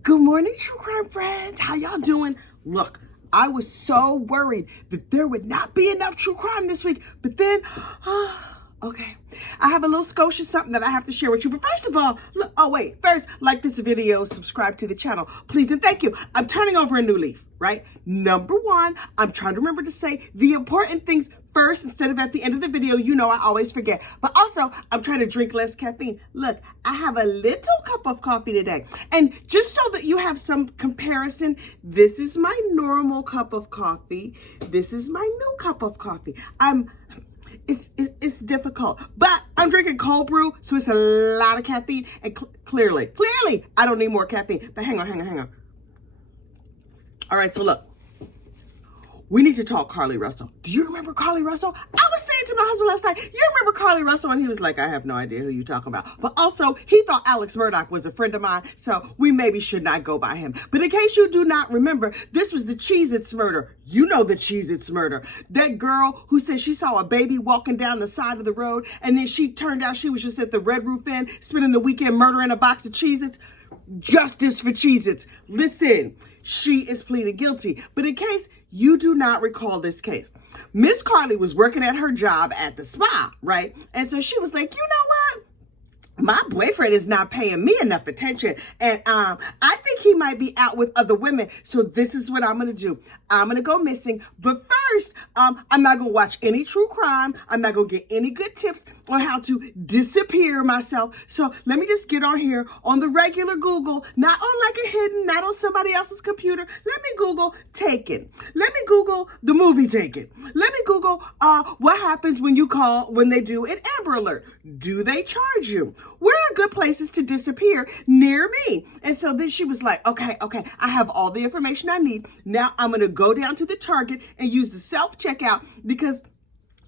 Good morning, true crime friends. How y'all doing? Look, I was so worried that there would not be enough true crime this week, but then, okay, I have a little Scotia something that I have to share with you. But first of all, first, like this video, subscribe to the channel, please, and thank you. I'm turning over a new leaf, right? Number one, I'm trying to remember to say the important things first instead of at the end of the video. You know I always forget. But also, I'm trying to drink less caffeine. Look, I have a little cup of coffee today. And just so that you have some comparison, this is my normal cup of coffee. This is my new cup of coffee. It's difficult, but I'm drinking cold brew, so it's a lot of caffeine. And clearly, I don't need more caffeine. But hang on. All right, so look. We need to talk Carlee Russell. Do you remember Carlee Russell? I was saying to my husband last night, you remember Carlee Russell? And he was like, I have no idea who you're talking about. But also, he thought Alex Murdaugh was a friend of mine, so we maybe should not go by him. But in case you do not remember, this was the Cheez-Its murder. You know the Cheez-Its murder. That girl who said she saw a baby walking down the side of the road, and then she turned out she was just at the Red Roof Inn, spending the weekend murdering a box of Cheez-Its. Justice for Cheez-Its. Listen, she is pleading guilty. But in case you do not recall this case, Miss Carlee was working at her job at the spa, right? And so she was like, you know what? My boyfriend is not paying me enough attention. And I think he might be out with other women. So this is what I'm going to do. I'm going to go missing. But first, I'm not going to watch any true crime. I'm not going to get any good tips on how to disappear myself. So let me just get on here on the regular Google, not on like a hidden, not on somebody else's computer. Let me Google Taken. Let me Google the movie Taken. Let me Google what happens when they do an Amber Alert. Do they charge you? Where are good places to disappear near me? And so then she was like, okay, I have all the information I need. Now I'm going to go down to the Target and use the self-checkout because,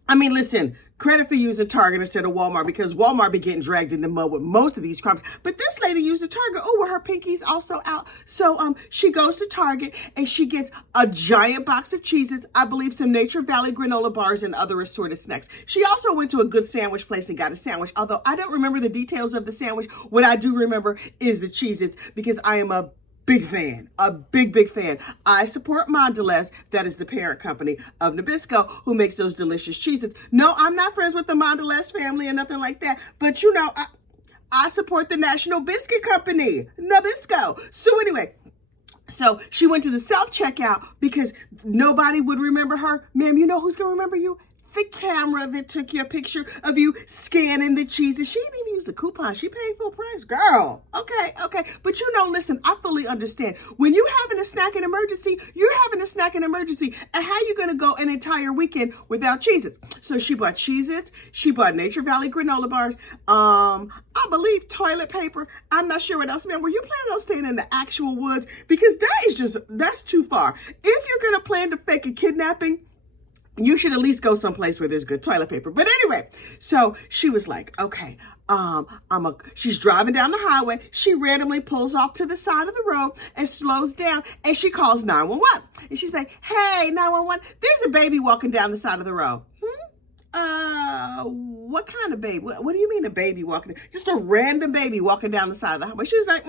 I mean, listen, credit for using Target instead of Walmart because Walmart be getting dragged in the mud with most of these crimes. But this lady used a Target. Oh, well, her pinky's also out. So she goes to Target and she gets a giant box of Cheez-Its, I believe some Nature Valley granola bars and other assorted snacks. She also went to a good sandwich place and got a sandwich, although I don't remember the details of the sandwich. What I do remember is the Cheez-Its because I am a big fan, a big fan. I support Mondelez, that is the parent company of Nabisco, who makes those delicious Cheez-Its. No, I'm not friends with the Mondelez family or nothing like that, but you know, I support the National Biscuit Company, Nabisco. So anyway, so she went to the self-checkout because nobody would remember her. Ma'am, you know who's going to remember you? The camera that took your picture of you scanning the cheeses. She didn't even use a coupon. She paid full price. Girl, okay. But you know, listen, I fully understand. When you having a snacking emergency, you're having a snacking emergency. And how you going to go an entire weekend without Cheez-Its? So she bought Cheez-Its. She bought Nature Valley granola bars. I believe toilet paper. I'm not sure what else. Man, were you planning on staying in the actual woods? Because that's too far. If you're going to plan to fake a kidnapping, you should at least go someplace where there's good toilet paper. But anyway, so she was like, okay, she's driving down the highway. She randomly pulls off to the side of the road and slows down and she calls 911. And she's like, hey, 911, there's a baby walking down the side of the road. What kind of baby? What do you mean a baby walking? Just a random baby walking down the side of the highway. She was like,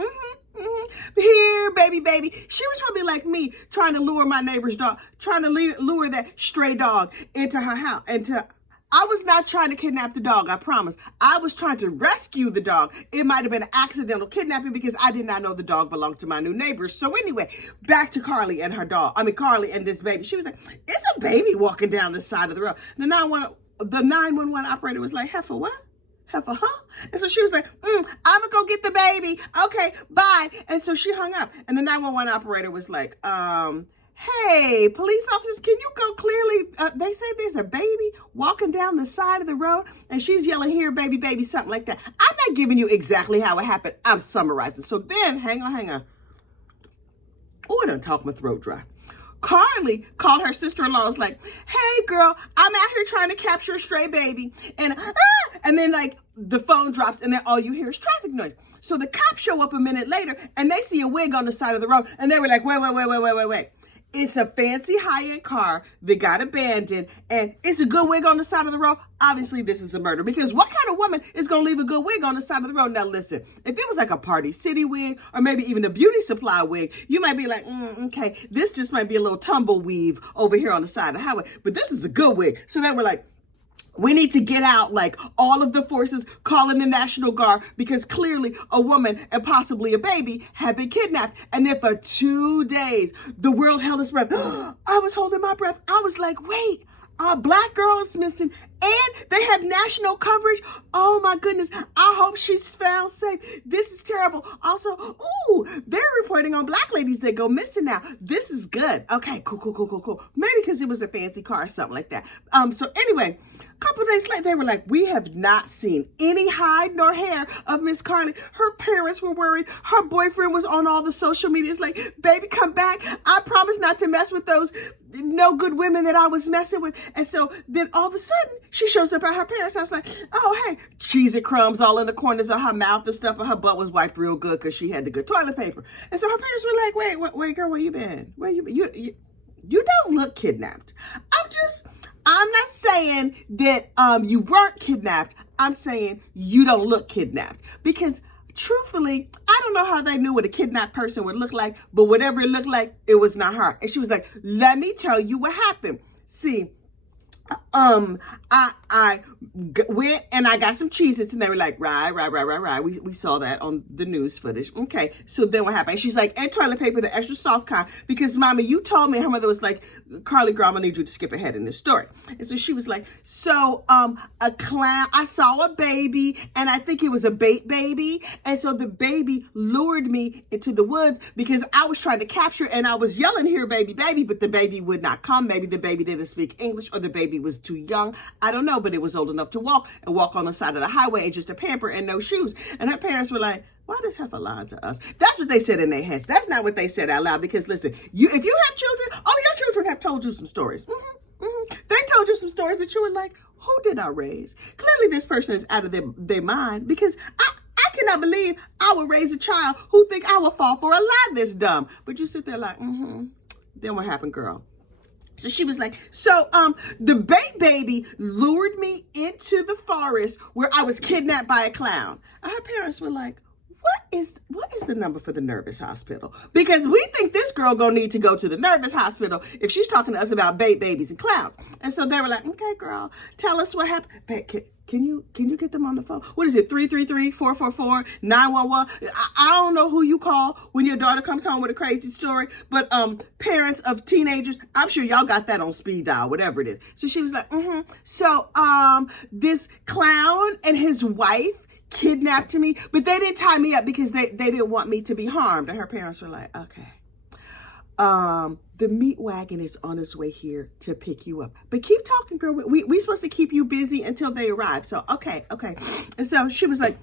here, baby. She was probably like me, trying to lure my neighbor's dog, trying to lure that stray dog into her house. I was not trying to kidnap the dog, I promise. I was trying to rescue the dog. It might have been an accidental kidnapping because I did not know the dog belonged to my new neighbors. So anyway, back to Carlee and her dog. Carlee and this baby. She was like, it's a baby walking down the side of the road. The 911 operator was like, heifer, what? Heifer, huh? And so she was like, I'm gonna go get the baby. Okay, bye. And so she hung up. And the 911 operator was like, hey, police officers, can you go clearly? They say there's a baby walking down the side of the road and she's yelling, here, baby, something like that. I'm not giving you exactly how it happened. I'm summarizing. So then, hang on. Oh, I done talked my throat dry. Carlee called her sister-in-law, was like, hey girl, I'm out here trying to capture a stray baby. And then like the phone drops and then all you hear is traffic noise. So the cops show up a minute later and they see a wig on the side of the road and they were like, wait. It's a fancy high-end car that got abandoned, and it's a good wig on the side of the road. Obviously, this is a murder, because what kind of woman is going to leave a good wig on the side of the road? Now, listen, if it was like a Party City wig or maybe even a beauty supply wig, you might be like, okay, this just might be a little tumble weave over here on the side of the highway, but this is a good wig. So then we're like, we need to get out like all of the forces, call in the National Guard, because clearly a woman and possibly a baby had been kidnapped. And then for 2 days, the world held its breath. I was holding my breath. I was like, wait, a black girl is missing and they have national coverage. Oh my goodness. I hope she's found safe. This is terrible. Also, they're reporting on black ladies that go missing now. This is good. Okay, cool. Maybe because it was a fancy car or something like that. So anyway, a couple days later, they were like, we have not seen any hide nor hair of Miss Carlee. Her parents were worried. Her boyfriend was on all the social media. It's like, baby, come back. I promise not to mess with those no good women that I was messing with. And so then all of a sudden, she shows up at her parents' house like, oh, hey, Cheez-It crumbs all in the corners of her mouth and stuff, and her butt was wiped real good because she had the good toilet paper. And so her parents were like, wait, girl, where you been? Where you been? You don't look kidnapped. I'm not saying that you weren't kidnapped. I'm saying you don't look kidnapped, because truthfully, I don't know how they knew what a kidnapped person would look like, but whatever it looked like, it was not her. And she was like, let me tell you what happened. See, I went and I got some Cheez-Its, and they were like, right. We saw that on the news footage. Okay, so then what happened? She's like, and toilet paper, the extra soft kind, because mommy, you told me. Her mother was like, Carlee, girl, I'm gonna need you to skip ahead in this story. And so she was like, so a clown, I saw a baby, and I think it was a bait baby, and so the baby lured me into the woods because I was trying to capture, and I was yelling, here, baby, but the baby would not come. Maybe the baby didn't speak English, or the baby was too young. I don't know, but it was old enough to walk on the side of the highway and just a pamper and no shoes. And her parents were like, why does heifer lying to us? That's what they said in their heads. That's not what they said out loud, because listen, if you have children, all your children have told you some stories. They told you some stories that you were like, who did I raise? Clearly this person is out of their mind, because I cannot believe I would raise a child who think I would fall for a lie this dumb. But you sit there like, then what happened, girl? So she was like, so the bait baby lured me into the forest where I was kidnapped by a clown. And her parents were like, what is the number for the nervous hospital? Because we think this girl gonna need to go to the nervous hospital if she's talking to us about bait babies and clowns. And so they were like, okay, girl, tell us what happened. Can you get them on the phone? What is it? 333-444-911. I don't know who you call when your daughter comes home with a crazy story, but parents of teenagers, I'm sure y'all got that on speed dial, whatever it is. So she was like, So this clown and his wife kidnapped me, but they didn't tie me up because they didn't want me to be harmed. And her parents were like, okay. The meat wagon is on its way here to pick you up. But keep talking, girl. We supposed to keep you busy until they arrive. So, okay. And so she was like,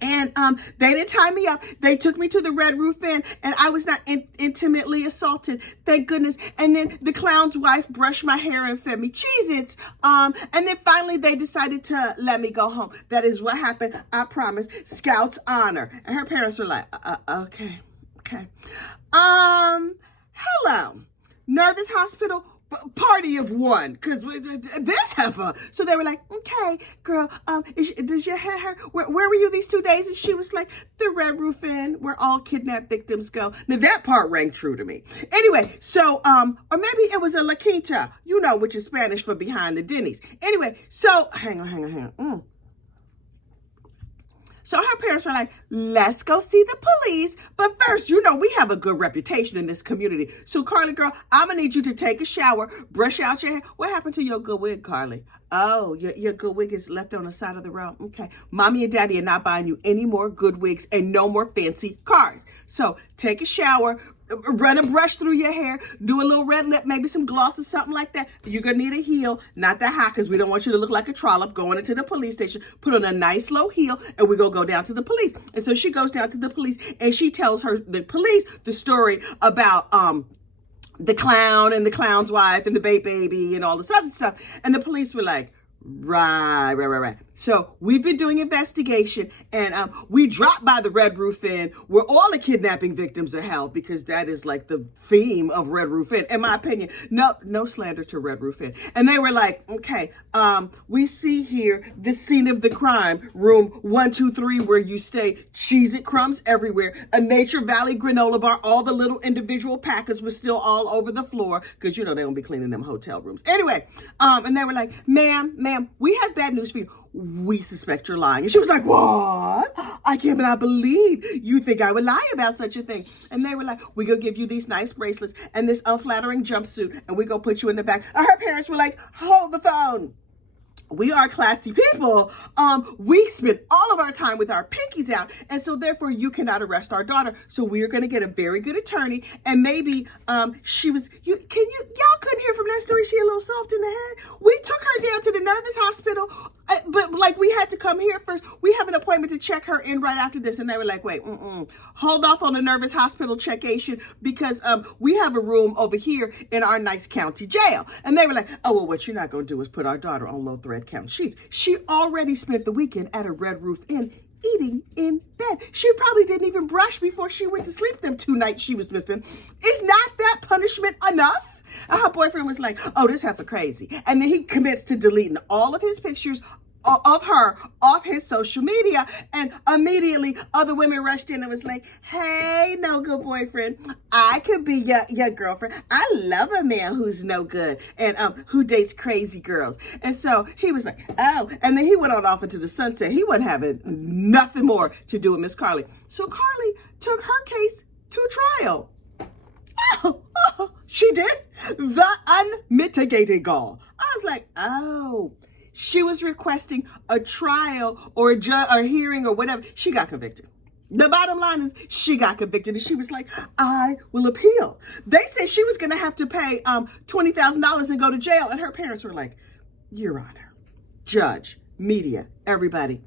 and they didn't tie me up. They took me to the Red Roof Inn, and I was not intimately assaulted. Thank goodness. And then the clown's wife brushed my hair and fed me Cheez-Its. And then finally they decided to let me go home. That is what happened. I promise. Scout's honor. And her parents were like, okay. Hello, nervous hospital, party of one, because this heifer. So they were like, okay, girl, does your hair, where were you these 2 days? And she was like, the Red Roof Inn, where all kidnapped victims go. Now that part rang true to me. Anyway, so, or maybe it was a La Quinta, which is Spanish for behind the Denny's. Anyway, so, hang on. So her parents were like, let's go see the police. But first, we have a good reputation in this community. So Carlee, girl, I'm going to need you to take a shower, brush out your hair. What happened to your good wig, Carlee? Oh, your good wig is left on the side of the road. Okay. Mommy and daddy are not buying you any more good wigs and no more fancy cars. So take a shower, run a brush through your hair, do a little red lip, maybe some gloss or something like that. You're going to need a heel, not that high, because we don't want you to look like a trollop going into the police station. Put on a nice low heel, and we're going to go down to the police. And so she goes down to the police, and she tells the police the story about the clown and the clown's wife and the bait baby and all this other stuff. And the police were like, right. So we've been doing investigation, and we dropped by the Red Roof Inn where all the kidnapping victims are held, because that is like the theme of Red Roof Inn, in my opinion. No slander to Red Roof Inn. And they were like, okay, we see here the scene of the crime, room 123, where you stay. Cheez-It crumbs everywhere, a Nature Valley granola bar, all the little individual packets were still all over the floor, because you know they don't be cleaning them hotel rooms. Anyway, and they were like, ma'am, we have bad news for you. We suspect you're lying. And she was like, what? I cannot believe you think I would lie about such a thing. And they were like, we gonna give you these nice bracelets and this unflattering jumpsuit, and we gonna put you in the back. And her parents were like, hold the phone. We are classy people. We spend all of our time with our pinkies out, and so therefore you cannot arrest our daughter. So we are going to get a very good attorney, and maybe y'all couldn't hear from that story. She a little soft in the head. We took her down to the nervous hospital, but like we had to come here first. We have an appointment to check her in right after this, and they were like, wait, hold off on the nervous hospital checkation, because we have a room over here in our nice county jail. And they were like, oh, well, what you're not going to do is put our daughter on low threat count sheets. She already spent the weekend at a Red Roof Inn eating in bed. She probably didn't even brush before she went to sleep them 2 nights she was missing. Is not that punishment enough? And her boyfriend was like, oh, this heifer crazy. And then he commits to deleting all of his pictures of her off his social media, and immediately other women rushed in and was like, hey, no good boyfriend, I could be your girlfriend. I love a man who's no good and who dates crazy girls. And so he was like, oh, and then he went on off into the sunset. He wasn't having nothing more to do with Miss Carlee. So Carlee took her case to trial. Oh, she did the unmitigated gall. I was like, oh, she was requesting a trial or a hearing or whatever. She got convicted. The bottom line is she got convicted, and she was like, I will appeal. They said she was going to have to pay $20,000 and go to jail. And her parents were like, Your Honor, judge, media, everybody.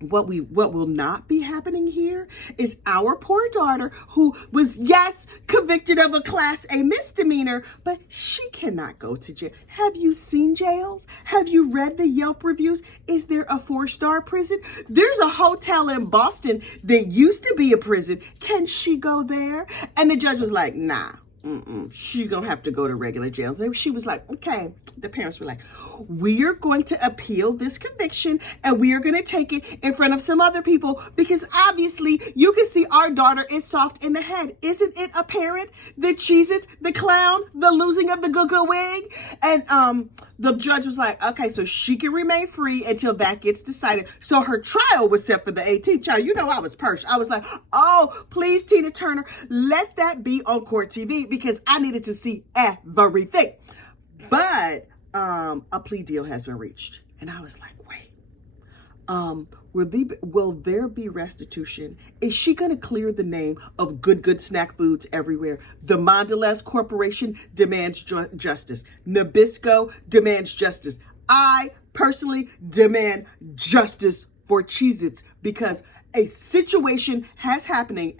What will not be happening here is our poor daughter, who was, yes, convicted of a Class A misdemeanor, but she cannot go to jail. Have you seen jails? Have you read the Yelp reviews? Is there a 4-star prison? There's a hotel in Boston that used to be a prison. Can she go there? And the judge was like, nah. She gonna have to go to regular jail. She was like, okay. The parents were like, we are going to appeal this conviction, and we are going to take it in front of some other people, because obviously you can see our daughter is soft in the head. Isn't it apparent? The Cheez-Its, the clown, the losing of the good wig. And the judge was like, okay, so she can remain free until that gets decided. So her trial was set for the 18th. Child, you know I was perched. I was like, oh, please, Tina Turner, let that be on court TV, because I needed to see everything. But a plea deal has been reached. And I was like, wait, will there be restitution? Is she going to clear the name of good snack foods everywhere? The Mondelez Corporation demands justice. Nabisco demands justice. I personally demand justice for Cheez-Its, because a situation has happened,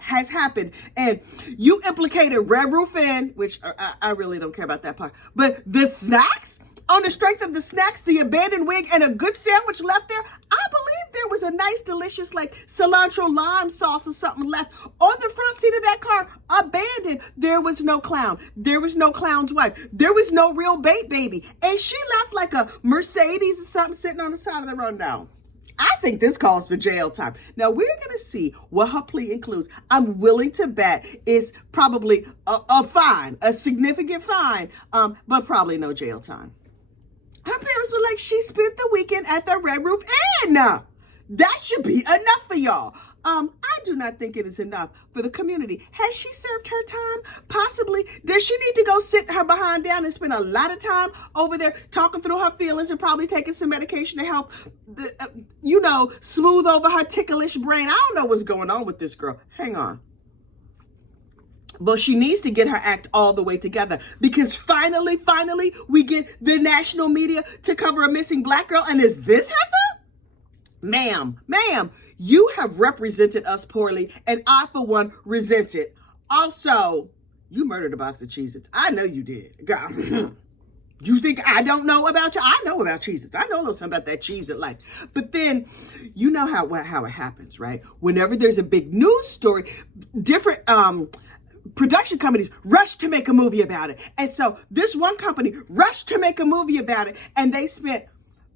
and you implicated Red Roof Inn, which I really don't care about that part, but the snacks, on the strength of the snacks, the abandoned wig, and a good sandwich left there, I believe there was a nice, delicious, like cilantro lime sauce or something left on the front seat of that car, abandoned. There was no clown. There was no clown's wife. There was no real bait baby. And she left like a Mercedes or something sitting on the side of the road now. I think this calls for jail time. Now, we're going to see what her plea includes. I'm willing to bet it's probably a fine, a significant fine, but probably no jail time. Her parents were like, she spent the weekend at the Red Roof Inn. That should be enough for y'all. I do not think it is enough for the community. Has she served her time? Possibly. Does she need to go sit her behind down and spend a lot of time over there talking through her feelings and probably taking some medication to help, smooth over her ticklish brain? I don't know what's going on with this girl. Hang on. But she needs to get her act all the way together, because finally, we get the national media to cover a missing Black girl. And is this heifer? Ma'am, you have represented us poorly, and I, for one, resent it. Also, you murdered a box of Cheez-Its. I know you did. God. You think I don't know about you? I know about Cheez-Its. I know a little something about that Cheez-It life. But then, you know how it happens, right? Whenever there's a big news story, different production companies rush to make a movie about it. And so this one company rushed to make a movie about it, and they spent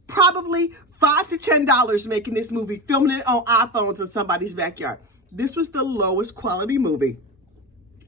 probably $5 to $10 making this movie, filming it on iPhones in somebody's backyard. This was the lowest quality movie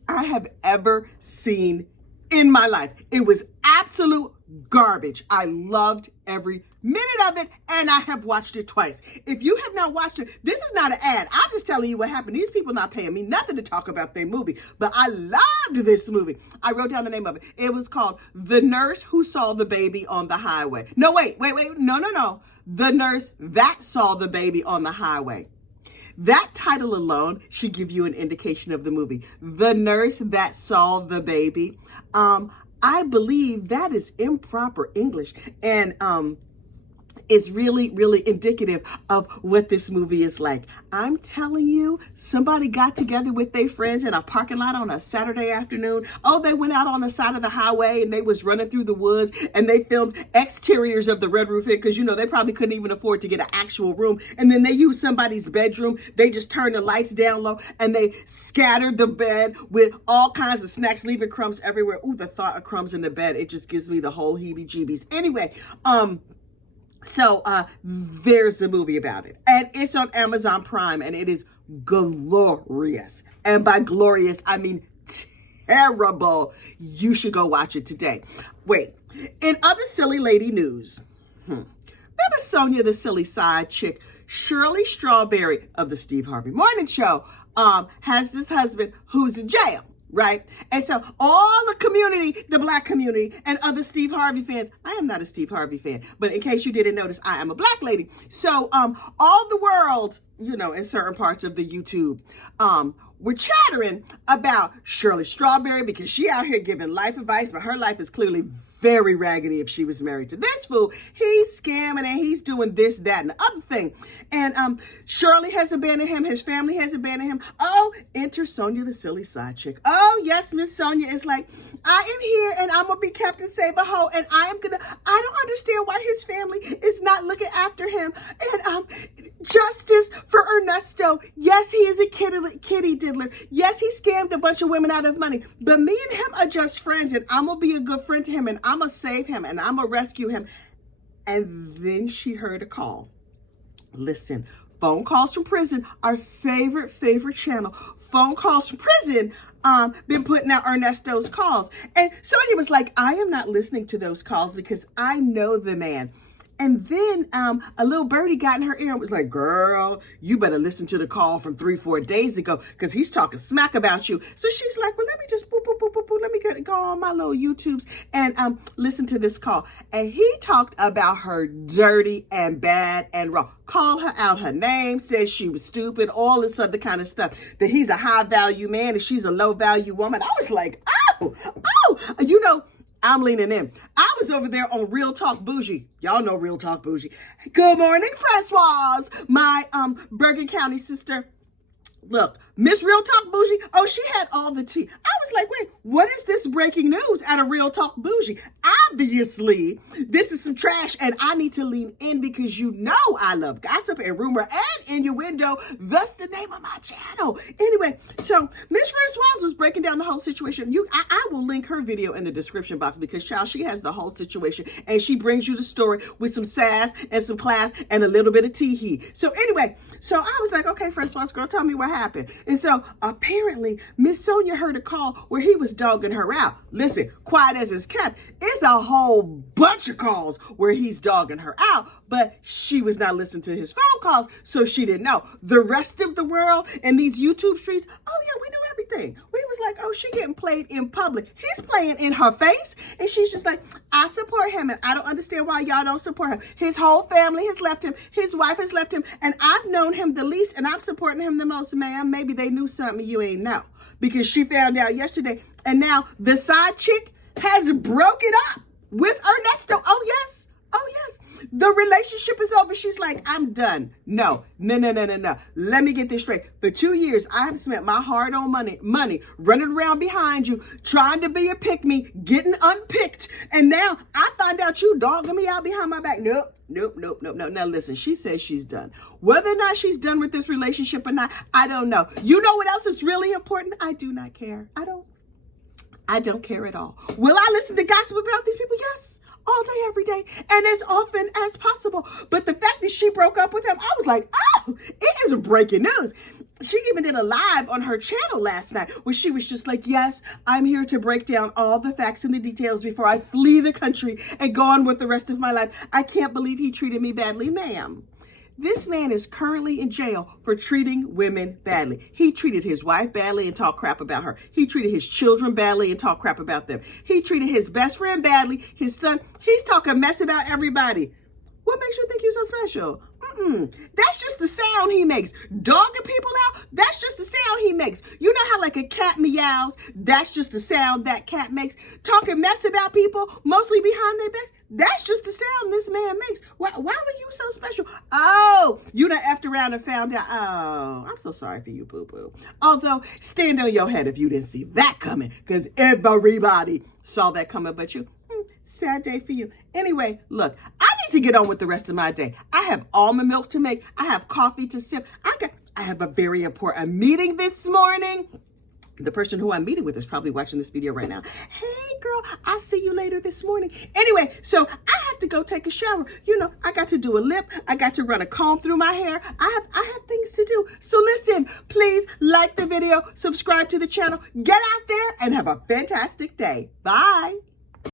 I have ever seen in my life. It was absolute garbage. I loved every minute of it, and I have watched it twice. If you have not watched it, this is not an ad. I'm just telling you what happened. These people not paying me nothing to talk about their movie, but I loved this movie. I wrote down the name of it. It was called The Nurse Who Saw the Baby on the Highway. No, wait. No. The Nurse That Saw the Baby on the Highway. That title alone should give you an indication of the movie. The Nurse That Saw the Baby. I believe that is improper English, and is really, really indicative of what this movie is like. I'm telling you, somebody got together with their friends in a parking lot on a Saturday afternoon. Oh, they went out on the side of the highway and they was running through the woods, and they filmed exteriors of the Red Roof Inn because, you know, they probably couldn't even afford to get an actual room. And then they used somebody's bedroom. They just turned the lights down low and they scattered the bed with all kinds of snacks, leaving crumbs everywhere. Ooh, the thought of crumbs in the bed, it just gives me the whole heebie-jeebies. Anyway, So there's a movie about it, and it's on Amazon Prime, and it is glorious. And by glorious, I mean terrible. You should go watch it today. Wait, in other silly lady news, remember Sonya the Sidechick? Shirley Strawberry of the Steve Harvey Morning Show has this husband who's in jail. Right? And so all the community, the black community and other Steve Harvey fans, I am not a Steve Harvey fan, but in case you didn't notice, I am a black lady. So all the world, you know, in certain parts of the YouTube, we're chattering about Shirley Strawberry because she out here giving life advice, but her life is clearly very raggedy if she was married to this fool. He's scamming and he's doing this, that, and the other thing. And Shirley has abandoned him. His family has abandoned him. Oh, enter Sonya the Sidechick. Oh, yes, Miss Sonya is like, I am here and I'm going to be Captain Save-A-Ho, and I don't understand why his family is not looking after him. And justice for Ernesto. Yes, he is a kitty diddler. Yes, he scammed a bunch of women out of money, but me and him are just friends, and I'm going to be a good friend to him, and I'm going to save him, and I'm going to rescue him. And then she heard a call. Listen, phone calls from prison, our favorite channel. Phone calls from prison, been putting out Ernesto's calls. And Sonya was like, I am not listening to those calls because I know the man. And then a little birdie got in her ear and was like, girl, you better listen to the call from 3-4 days ago because he's talking smack about you. So she's like, well, let me just let me go on my little YouTubes and listen to this call. And he talked about her dirty and bad and wrong. Called her out her name, said she was stupid, all this other kind of stuff. That he's a high value man and she's a low value woman. I was like, oh, you know, I'm leaning in. I was over there on Real Talk Bougie. Y'all know Real Talk Bougie. Good morning, Francoise, my Bergen County sister. Look, Miss Real Talk Bougie, oh, she had all the tea. I was like, wait, what is this breaking news out of Real Talk Bougie? Obviously, this is some trash, and I need to lean in because you know I love gossip and rumor and innuendo. Thus the name of my channel. Anyway, so Miss Francoise was breaking down the whole situation. I will link her video in the description box because, child, she has the whole situation, and she brings you the story with some sass and some class and a little bit of tee-hee. So anyway, so I was like, okay, Francoise, girl, tell me what happened. And so apparently Miss Sonya heard a call where he was dogging her out. Listen, quiet as it's kept, it's a whole bunch of calls where he's dogging her out, but she was not listening to his phone calls, so she didn't know. The rest of the world and these YouTube streets, oh yeah, we knew everything. We was like, oh, she getting played in public. He's playing in her face, and she's just like, I support him, and I don't understand why y'all don't support him. His whole family has left him. His wife has left him, and I've known him the least, and I'm supporting him the most, ma'am. Maybe they knew something you ain't know, because she found out yesterday, and now the side chick has broken up with Ernesto. Oh, yes. Oh, yes. The relationship is over. She's like, I'm done. No. Let me get this straight. For 2 years, I have spent my hard-earned money running around behind you, trying to be a pick-me, getting unpicked. And now I find out you dogging me out behind my back. Nope. Now listen, she says she's done. Whether or not she's done with this relationship or not, I don't know. You know what else is really important? I do not care. I don't care at all. Will I listen to gossip about these people? Yes. All day, every day, and as often as possible. But the fact that she broke up with him, I was like, oh, it is breaking news. She even did a live on her channel last night where she was just like, yes, I'm here to break down all the facts and the details before I flee the country and go on with the rest of my life. I can't believe he treated me badly, ma'am. This man is currently in jail for treating women badly. He treated his wife badly and talked crap about her. He treated his children badly and talked crap about them. He treated his best friend badly, his son. He's talking mess about everybody. What makes you think you're so special? That's just the sound he makes. Dogging people out, that's just the sound he makes. You know how like a cat meows? That's just the sound that cat makes. Talking mess about people, mostly behind their backs, that's just the sound this man makes. Why were you so special? Oh, you done effed around and found out. Oh, I'm so sorry for you, poo-poo. Although, stand on your head if you didn't see that coming, because everybody saw that coming but you. Sad day for you. Anyway, look, I need to get on with the rest of my day. I have almond milk to make. I have coffee to sip. I have a very important meeting this morning. The person who I'm meeting with is probably watching this video right now. Hey, girl, I'll see you later this morning. Anyway, so I have to go take a shower. You know, I got to do a lip. I got to run a comb through my hair. I have things to do. So listen, please like the video, subscribe to the channel, get out there and have a fantastic day. Bye.